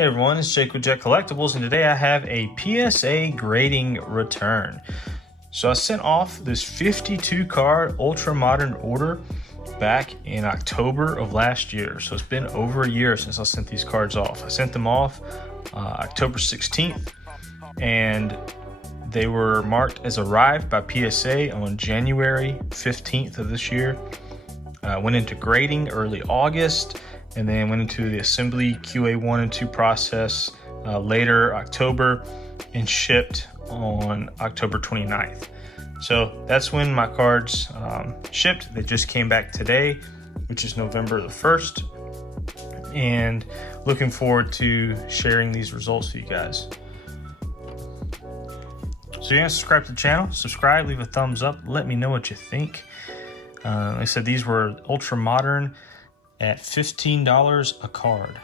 Hey everyone, it's Jake with Jet Collectibles, and today I have a PSA grading return. So I sent off this 52 card ultra modern order back in October of last year. So it's been over a year since I sent these cards off. I sent them off October 16th, and they were marked as arrived by PSA on January 15th of this year. Went into grading early August, and then went into the assembly QA 1 and 2 process later October, and shipped on October 29th. So that's when my cards shipped. They just came back today, which is November the 1st, and looking forward to sharing these results with you guys. So you're gonna subscribe to the channel, subscribe, leave a thumbs up, let me know what you think. Like I said, these were ultra modern at $15 a card.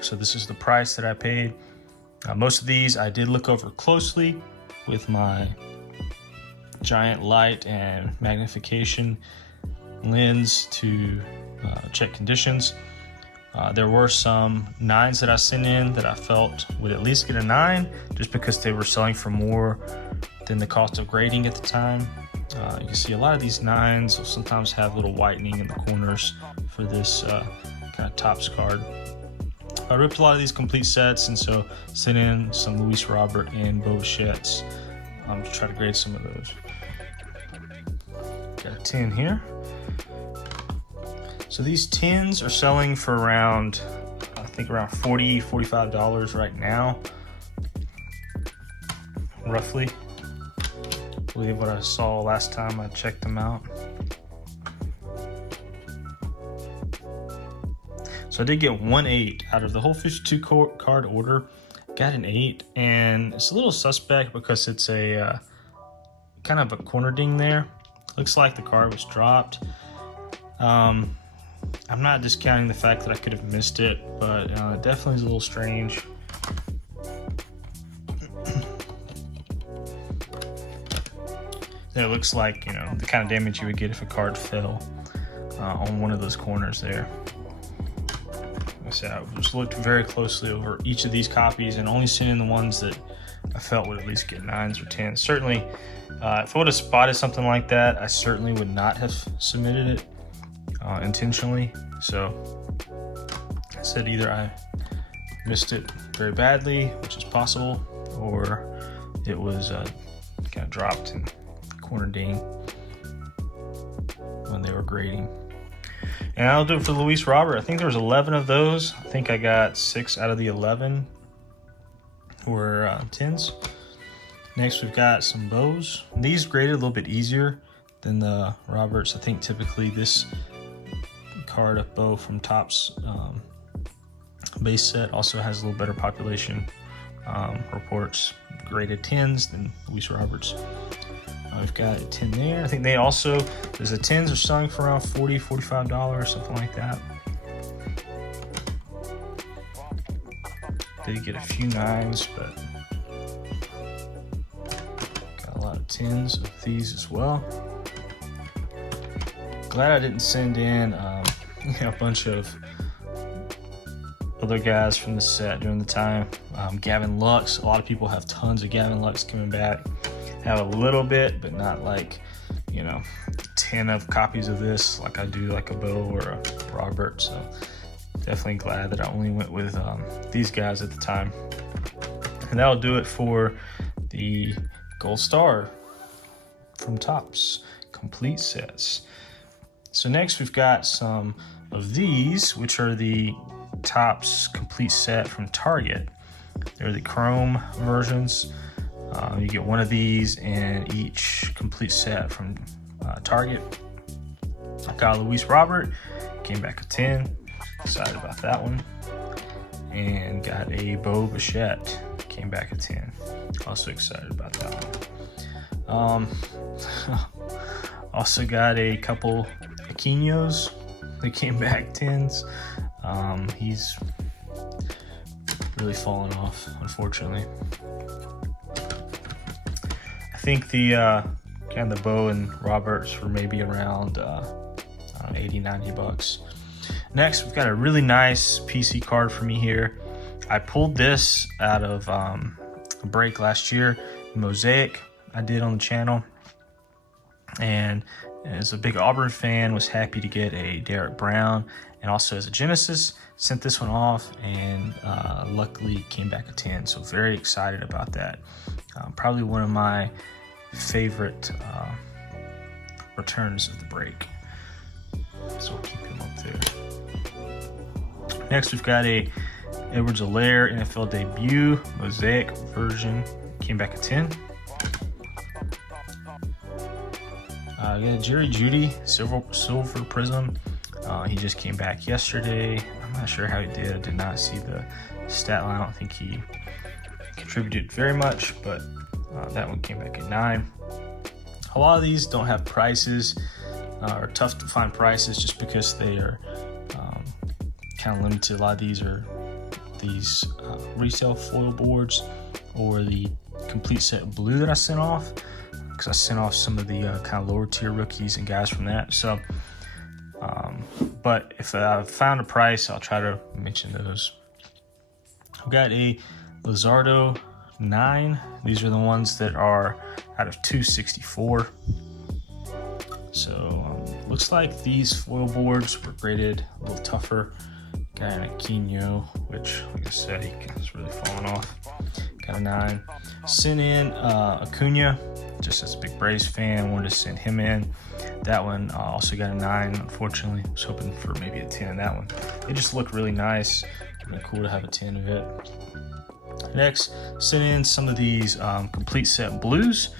So this is the price that I paid. Most of these I did look over closely with my giant light and magnification lens to check conditions. There were some 9s that I sent in that I felt would at least get a 9, just because they were selling for more than the cost of grading at the time. You can see a lot of these 9s will sometimes have little whitening in the corners for this kind of tops card. I ripped a lot of these complete sets, and so sent in some Luis Robert and Bo Bichette's to try to grade some of those. Got a 10 here. So these 10s are selling for around, I think around $40, $45 right now, roughly. I believe what I saw last time I checked them out. So I did get 1/8 out of the whole 52 card order. Got an 8, and it's a little suspect because it's a kind of a corner ding there. Looks like the card was dropped. I'm not discounting the fact that I could have missed it, but it definitely is a little strange. It looks like, the kind of damage you would get if a card fell on one of those corners there. Like I said, I just looked very closely over each of these copies and only sent in the ones that I felt would at least get 9s or 10s. Certainly, if I would have spotted something like that, I certainly would not have submitted it intentionally. So I said either I missed it very badly, which is possible, or it was kind of dropped and corner ding when they were grading. And I'll do it for Luis Robert. I think there was 11 of those. I think I got 6 out of the 11 were 10s. Next, we've got some Bows. These graded a little bit easier than the Roberts. I think typically this card of Bow from Topps base set also has a little better population reports graded 10s than Luis Roberts. We've got a 10 there. I think they also, there's the 10s are selling for around $40, $45, something like that. Did get a few 9s, but got a lot of 10s of these as well. Glad I didn't send in a bunch of other guys from the set during the time. Gavin Lux, a lot of people have tons of Gavin Lux coming back. Have a little bit, but not like 10 of copies of this like I do like a Bo or a Robert. So definitely glad that I only went with these guys at the time. And that'll do it for the Gold Star from Topps complete sets. So next we've got some of these, which are the Topps complete set from Target. They're the chrome versions. You get one of these in each complete set from Target. I got Luis Robert, came back a 10, excited about that one. And got a Bo Bichette, came back a 10, also excited about that one. Also got a couple Aquino's, they came back 10s. He's really fallen off, unfortunately. I think the kind of the Bo and Roberts were maybe around $80, $90. Next, we've got a really nice PC card for me here. I pulled this out of a break last year, Mosaic I did on the channel, and as a big Auburn fan, was happy to get a Derek Brown, and also as a Genesis, sent this one off, and luckily came back a 10, so very excited about that. Probably one of my favorite returns of the break, so we'll keep him up there. Next, we've got a Edwards-Helaire NFL debut Mosaic version, came back a 10. Yeah, Jerry Jeudy, silver prism. He just came back yesterday. I'm not sure how he did. I did not see the stat line. I don't think he contributed very much, but that one came back at 9. A lot of these don't have prices, or tough to find prices, just because they are kind of limited. A lot of these are these resale foil boards, or the complete set blue that I sent off, because I sent off some of the kind of lower tier rookies and guys from that. So, but if I found a price, I'll try to mention those. I've got a Lizardo 9. These are the ones that are out of 264. So looks like these foil boards were graded a little tougher. Got an Aquino, which, like I said, he's really falling off. Got a 9. Sent in Acuna, just as a big Braves fan, wanted to send him in. That one also got a 9, unfortunately. I was hoping for maybe a 10 in that one. They just look really nice. Really cool to have a 10 of it. Next, sent in some of these complete set blues.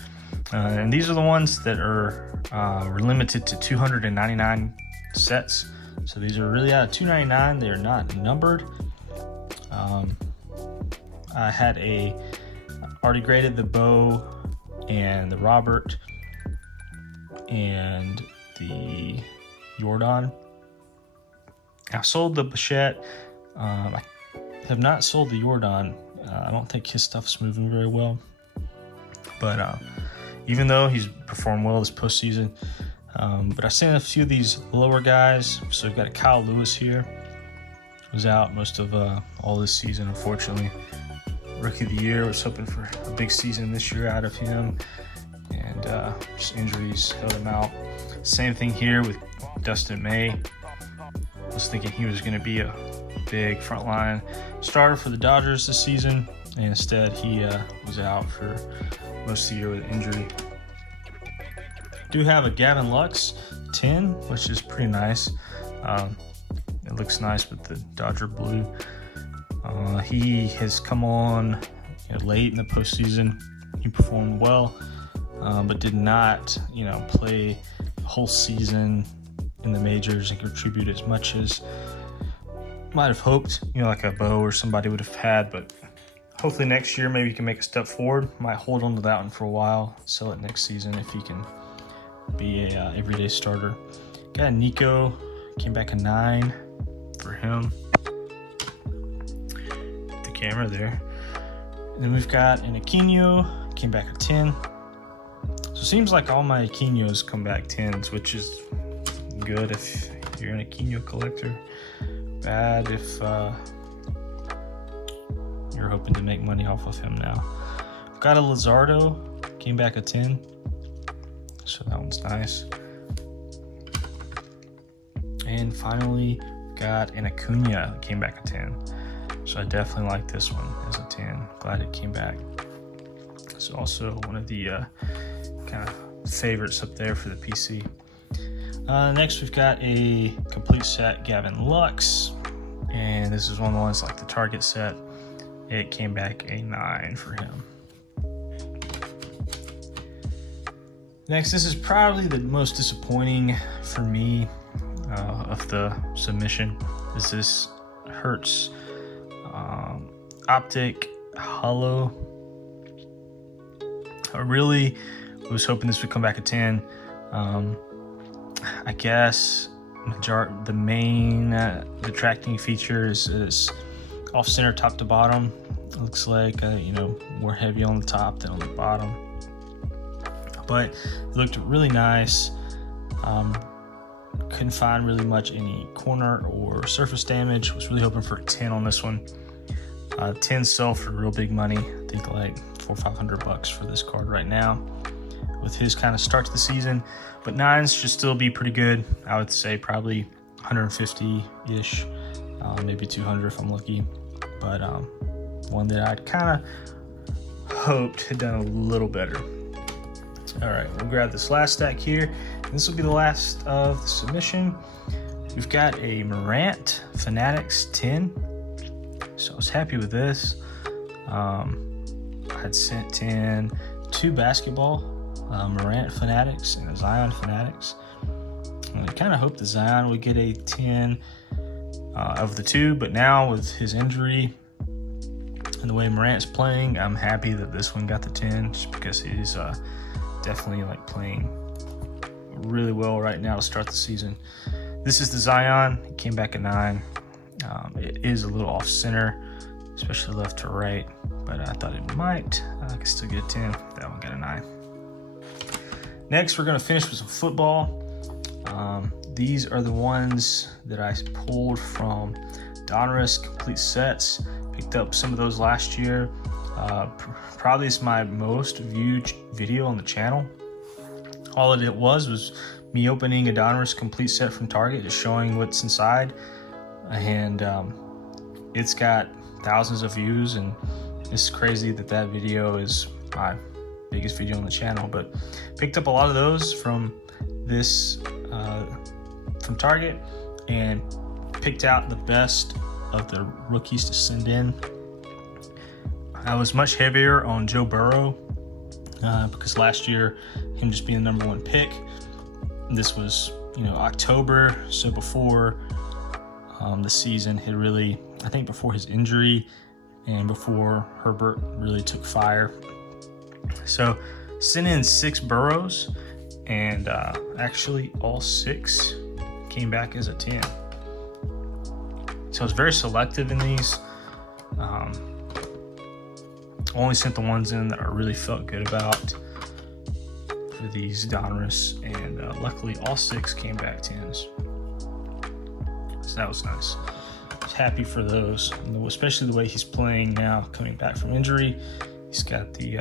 And these are the ones that are were limited to 299 sets. So these are really out of 299. They are not numbered. I had already graded the Bo and the Robert and the Jordan. I sold the Bichette. I have not sold the Jordan. I don't think his stuff's moving very well. But even though he's performed well this postseason, but I sent a few of these lower guys. So we've got a Kyle Lewis here. Was out most of all this season, unfortunately. Rookie of the year, was hoping for a big season this year out of him, and just injuries held him out. Same thing here with Dustin May. Was thinking he was going to be a big frontline starter for the Dodgers this season, and instead he was out for most of the year with injury. Do have a Gavin Lux 10, which is pretty nice. It looks nice with the Dodger blue. He has come on late in the postseason. He performed well, but did not, play the whole season in the majors and contribute as much as might have hoped, like a Bo or somebody would have had. But hopefully next year maybe he can make a step forward. Might hold on to that one for a while, sell it next season if he can be a everyday starter. Got Nico, came back a 9 for him. The camera there. And then we've got an Aquino, came back a 10. So it seems like all my Aquinos come back 10s, which is good if you're an Aquino collector. Bad if you're hoping to make money off of him now. I've got a Lizardo, came back a 10. So that one's nice. And finally, got an Acuna, came back a 10. So I definitely like this one as a 10. Glad it came back. It's also one of the kind of favorites up there for the PC. Next, we've got a complete set Gavin Lux. And this is one of the ones like the Target set. It came back a 9 for him. Next, this is probably the most disappointing for me of the submission. Is this Hertz Optic Hollow. I really was hoping this would come back at 10. I guess the main detracting feature is off center top to bottom. It looks like more heavy on the top than on the bottom, but it looked really nice. Couldn't find really much any corner or surface damage. Was really hoping for a 10 on this one. 10s sell for real big money. I think like $400 or $500 for this card right now with his kind of start to the season. But 9s should still be pretty good. I would say probably 150-ish, maybe 200 if I'm lucky. But one that I'd kind of hoped had done a little better. All right, we'll grab this last stack here. This will be the last of the submission. We've got a Morant Fanatics 10. So I was happy with this. I had sent in 2 basketball Morant Fanatics and a Zion Fanatics. And I kind of hoped the Zion would get a 10 of the 2, but now with his injury and the way Morant's playing, I'm happy that this one got the 10, just because he's definitely like playing really well right now to start the season. This is the Zion. He came back a 9. It is a little off center, especially left to right, but I thought it might. I could still get a 10. That one got a 9. Next, we're going to finish with some football. These are the ones that I pulled from Donruss Complete Sets. Picked up some of those last year. Probably is my most viewed video on the channel. All it was me opening a Donruss Complete Set from Target, just showing what's inside. And it's got thousands of views, and it's crazy that video is my biggest video on the channel. But picked up a lot of those from this from Target, and picked out the best of the rookies to send in. I was much heavier on Joe Burrow because last year, him just being the #1 pick. This was, October, so before the season had really, I think before his injury and before Herbert really took fire. So sent in 6 Burrows, and actually all 6 came back as a 10. So I was very selective in these. Only sent the ones in that I really felt good about for these Donruss, and luckily all 6 came back 10s. So that was nice. I was happy for those, especially the way he's playing now, coming back from injury. He's got the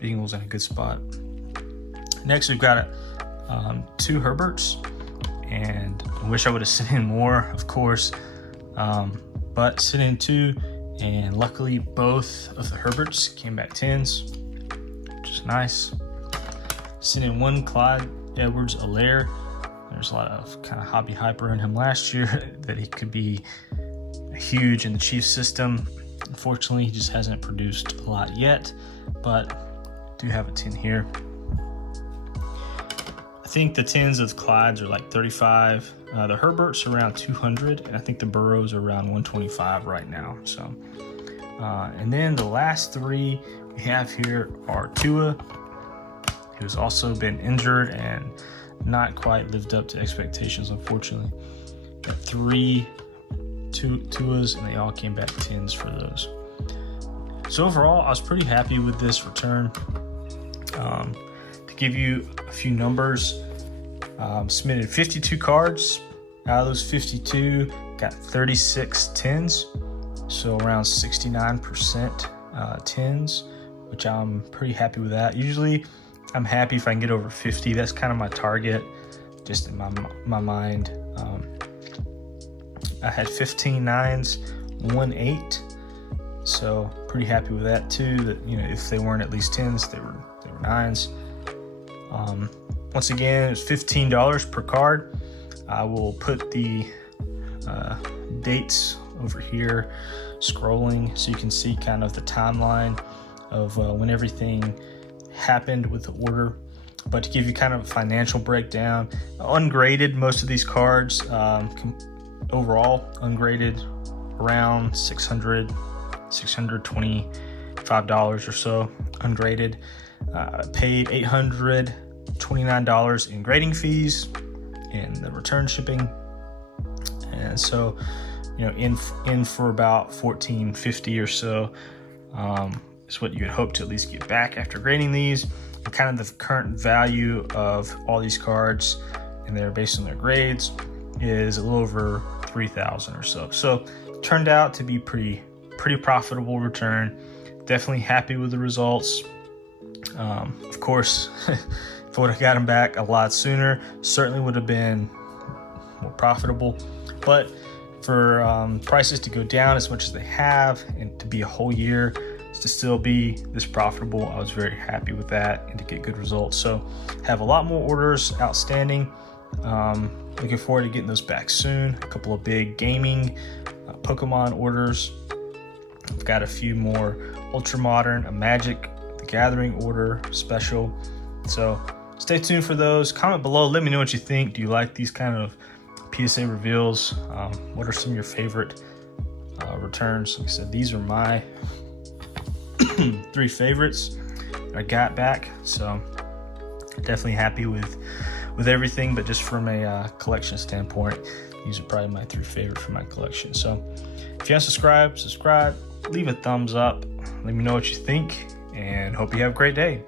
Bengals in a good spot. Next, we've got 2 Herberts, and I wish I would have sent in more, of course, but sent in 2. And luckily, both of the Herberts came back 10s, which is nice. Sent in 1 Clyde Edwards-Helaire. There's a lot of kind of hobby hyper in him last year that he could be huge in the Chiefs system. Unfortunately, he just hasn't produced a lot yet, but do have a 10 here. I think the 10s of the Clydes are like 35. The Herbert's around 200, and I think the Burrows are around 125 right now. So, and then the last 3 we have here are Tua, who's also been injured and not quite lived up to expectations, unfortunately. Got 3 Tuas, and they all came back 10s for those. So overall, I was pretty happy with this return. To give you a few numbers, submitted 52 cards. Out of those 52, got 36 10s, so around 69% 10s, which I'm pretty happy with that. Usually, I'm happy if I can get over 50. That's kind of my target, just in my mind. I had 15 9s, 1 8, so pretty happy with that too. That if they weren't at least 10s, they were 9s. Once again, it's $15 per card. I will put the dates over here scrolling so you can see kind of the timeline of when everything happened with the order. But to give you kind of a financial breakdown, ungraded, most of these cards, overall ungraded around $625 or so ungraded. Paid $829 in grading fees and the return shipping, and so in for about $14.50 or so is what you would hope to at least get back after grading these. And kind of the current value of all these cards, and they're based on their grades, is a little over $3,000 or so. So turned out to be pretty pretty profitable return. Definitely happy with the results. Of course, if I would have got them back a lot sooner, certainly would have been more profitable. But for prices to go down as much as they have, and to be a whole year to still be this profitable, I was very happy with that, and to get good results. So have a lot more orders outstanding. Looking forward to getting those back soon. A couple of big gaming Pokemon orders. I've got a few more Ultra Modern, a Magic the Gathering order special. So stay tuned for those. Comment below, let me know what you think. Do you like these kind of PSA reveals? What are some of your favorite returns? Like I said, these are my 3 favorites I got back. So definitely happy with everything, but just from a collection standpoint, these are probably my 3 favorites from my collection. So if you haven't subscribed, leave a thumbs up. Let me know what you think, and hope you have a great day.